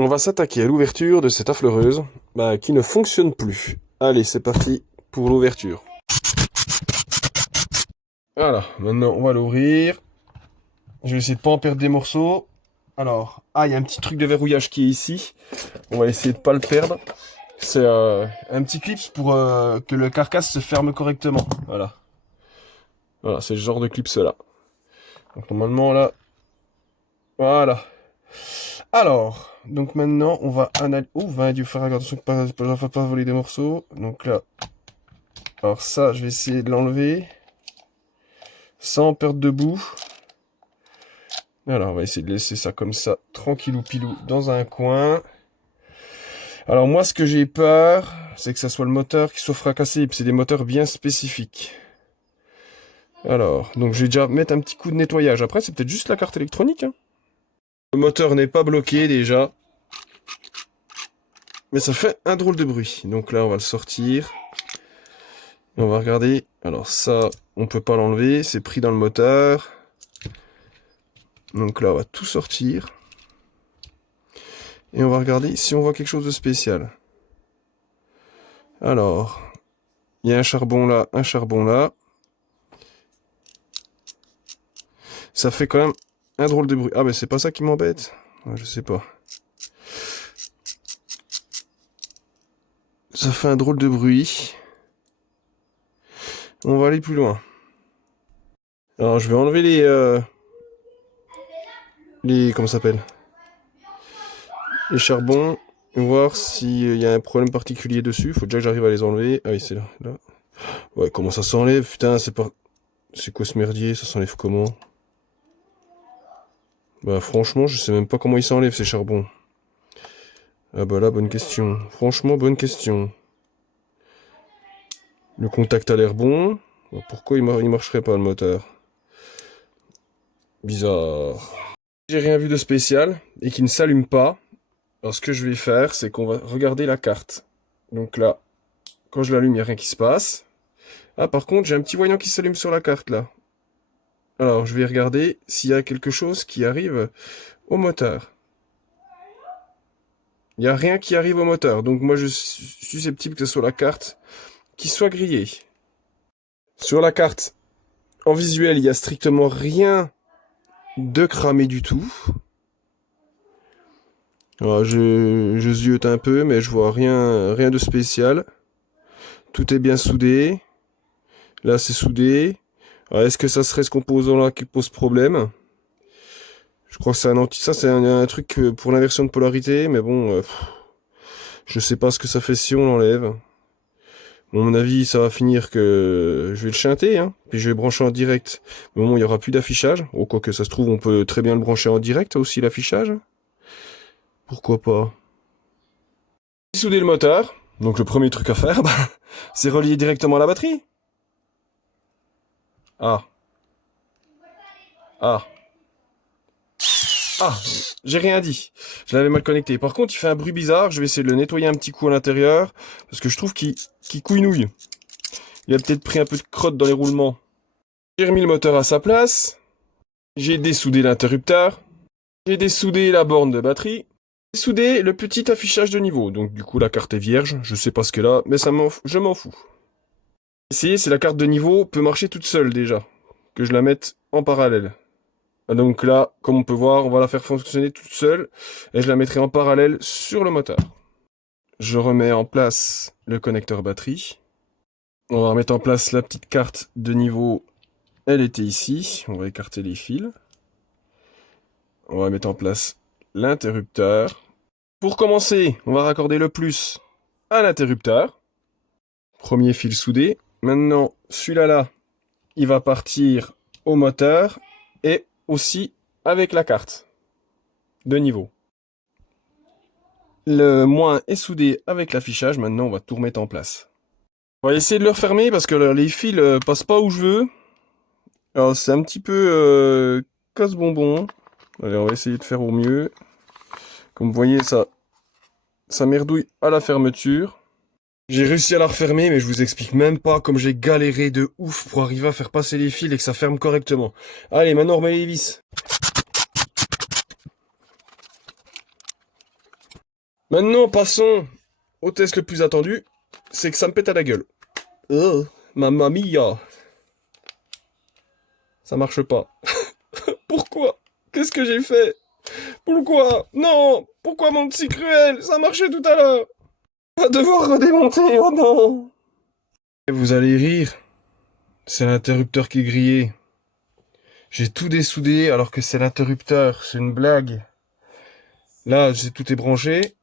on va s'attaquer à l'ouverture de cette affleureuse qui ne fonctionne plus. Allez, c'est parti pour l'ouverture. Voilà, maintenant on va l'ouvrir. Je vais essayer de pas en perdre des morceaux. Alors, il y a un petit truc de verrouillage qui est ici. On va essayer de pas le perdre. C'est un petit clip pour que le carcasse se ferme correctement. Voilà. Voilà, c'est ce genre de clips là. Donc normalement là, voilà. Alors, donc maintenant on va analyser. Oh, va dû faire attention que je ne fasse pas voler des morceaux. Donc là, alors ça, je vais essayer de l'enlever sans perdre de bout. Alors, on va essayer de laisser ça comme ça, tranquillou pilou, dans un coin. Alors moi, ce que j'ai peur, c'est que ça soit le moteur qui soit fracassé. Et puis c'est des moteurs bien spécifiques. Alors, donc je vais déjà mettre un petit coup de nettoyage. Après, c'est peut-être juste la carte électronique. Hein. Le moteur n'est pas bloqué déjà. Mais ça fait un drôle de bruit. Donc là, on va le sortir. Et on va regarder. Alors ça, on peut pas l'enlever. C'est pris dans le moteur. Donc là, on va tout sortir. Et on va regarder si on voit quelque chose de spécial. Alors, il y a un charbon là, un charbon là. Ça fait quand même un drôle de bruit. Ah, mais c'est pas ça qui m'embête. Ouais, je sais pas. Ça fait un drôle de bruit. On va aller plus loin. Alors, je vais enlever comment ça s'appelle? Les charbons. Et voir s'il y a un problème particulier dessus. Faut déjà que j'arrive à les enlever. Ah oui, c'est là, là. Ouais, comment ça s'enlève? Putain, c'est pas... C'est quoi ce merdier? Ça s'enlève comment? Bah franchement, je sais même pas comment ils s'enlèvent ces charbons. Ah bah là, bonne question. Franchement, bonne question. Le contact a l'air bon. Bah, pourquoi il marcherait pas le moteur? Bizarre. J'ai rien vu de spécial et qui ne s'allume pas. Alors ce que je vais faire, c'est qu'on va regarder la carte. Donc là, quand je l'allume, il n'y a rien qui se passe. Ah par contre, j'ai un petit voyant qui s'allume sur la carte là. Alors je vais regarder s'il y a quelque chose qui arrive au moteur. Il n'y a rien qui arrive au moteur. Donc moi je suis susceptible que ce soit la carte qui soit grillée. Sur la carte, en visuel, il n'y a strictement rien de cramé du tout. Alors, je ziote un peu, mais je vois rien de spécial. Tout est bien soudé. Là, c'est soudé. Est-ce que ça serait ce composant-là qui pose problème? Je crois que c'est ça c'est un truc pour l'inversion de polarité, mais bon, je sais pas ce que ça fait si on l'enlève. À mon avis, ça va finir que je vais le chanter, hein, puis je vais brancher en direct. Mais bon, il y aura plus d'affichage. Oh, quoi que ça se trouve, on peut très bien le brancher en direct aussi, l'affichage. Pourquoi pas? Souder le moteur. Donc le premier truc à faire, c'est relier directement à la batterie. Ah. Ah. Ah, j'ai rien dit. Je l'avais mal connecté. Par contre, il fait un bruit bizarre. Je vais essayer de le nettoyer un petit coup à l'intérieur. Parce que je trouve qu'il couinouille. Il a peut-être pris un peu de crotte dans les roulements. J'ai remis le moteur à sa place. J'ai dessoudé l'interrupteur. J'ai dessoudé la borne de batterie. J'ai soudé le petit affichage de niveau. Donc du coup, la carte est vierge. Je sais pas ce qu'elle a, mais je m'en fous. Essayer si la carte de niveau peut marcher toute seule déjà. Que je la mette en parallèle. Donc là, comme on peut voir, on va la faire fonctionner toute seule. Et je la mettrai en parallèle sur le moteur. Je remets en place le connecteur batterie. On va remettre en place la petite carte de niveau. Elle était ici. On va écarter les fils. On va mettre en place l'interrupteur. Pour commencer, on va raccorder le plus à l'interrupteur. Premier fil soudé. Maintenant, celui-là, il va partir au moteur et aussi avec la carte de niveau. Le moins est soudé avec l'affichage. Maintenant, on va tout remettre en place. On va essayer de le refermer parce que les fils passent pas où je veux. Alors, c'est un petit peu casse-bonbon. Allez, on va essayer de faire au mieux. Comme vous voyez, ça merdouille à la fermeture. J'ai réussi à la refermer, mais je vous explique même pas comme j'ai galéré de ouf pour arriver à faire passer les fils et que ça ferme correctement. Allez, maintenant on remet les vis. Maintenant, passons au test le plus attendu, c'est que ça me pète à la gueule. Oh, mamma mia. Ça marche pas. Pourquoi? Qu'est-ce que j'ai fait? Pourquoi? Non! Pourquoi monde si cruel? Ça marchait tout à l'heure! On va devoir redémonter, oh non! Et vous allez rire. C'est l'interrupteur qui est grillé. J'ai tout dessoudé alors que c'est l'interrupteur. C'est une blague. Là, tout est branché.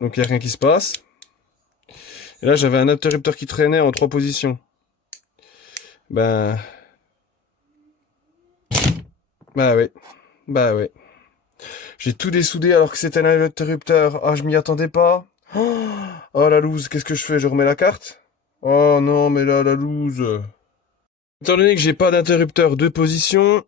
Donc il n'y a rien qui se passe. Et là, j'avais un interrupteur qui traînait en 3 positions. Ben... Bah ouais. Bah ouais. J'ai tout dessoudé alors que c'était l'interrupteur. Ah, je m'y attendais pas. Oh la loose, qu'est-ce que je fais? Je remets la carte? Oh non, mais là, la loose. Étant donné que j'ai pas d'interrupteur, 3 positions,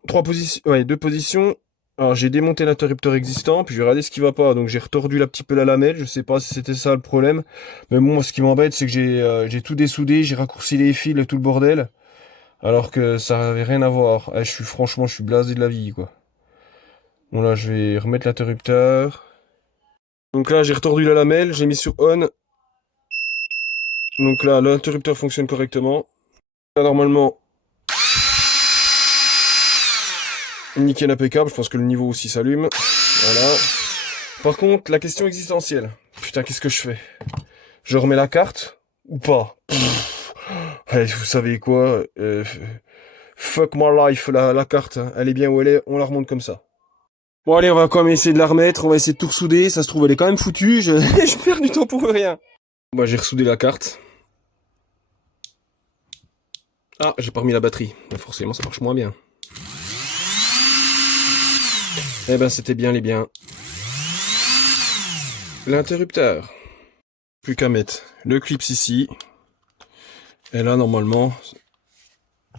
ouais, 2 positions. Alors j'ai démonté l'interrupteur existant, puis j'ai regardé ce qui va pas, donc j'ai retordu un petit peu la lamelle, je sais pas si c'était ça le problème. Mais bon, moi, ce qui m'embête, c'est que j'ai tout dessoudé, j'ai raccourci les fils et tout le bordel, alors que ça avait rien à voir. Franchement, je suis blasé de la vie, quoi. Bon là, je vais remettre l'interrupteur. Donc là, j'ai retordu la lamelle, j'ai mis sur on. Donc là, l'interrupteur fonctionne correctement. Là, normalement, nickel, impeccable, je pense que le niveau aussi s'allume. Voilà. Par contre, la question existentielle. Putain, qu'est-ce que je fais? Je remets la carte ou pas? Allez, vous savez quoi? Fuck my life, la carte. Hein. Elle est bien où elle est, on la remonte comme ça. Bon allez, on va quand même essayer de la remettre, on va essayer de tout ressouder. Ça se trouve, elle est quand même foutue, je perds du temps pour rien. Moi, j'ai ressoudé la carte. Ah, j'ai pas remis la batterie. Forcément, ça marche moins bien. Eh ben, c'était bien les biens. L'interrupteur. Plus qu'à mettre le clip ici. Et là, normalement,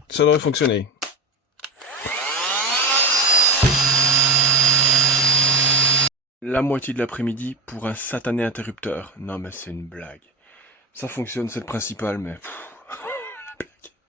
ça devrait fonctionner. La moitié de l'après-midi pour un satané interrupteur. Non mais c'est une blague. Ça fonctionne, c'est le principal, mais...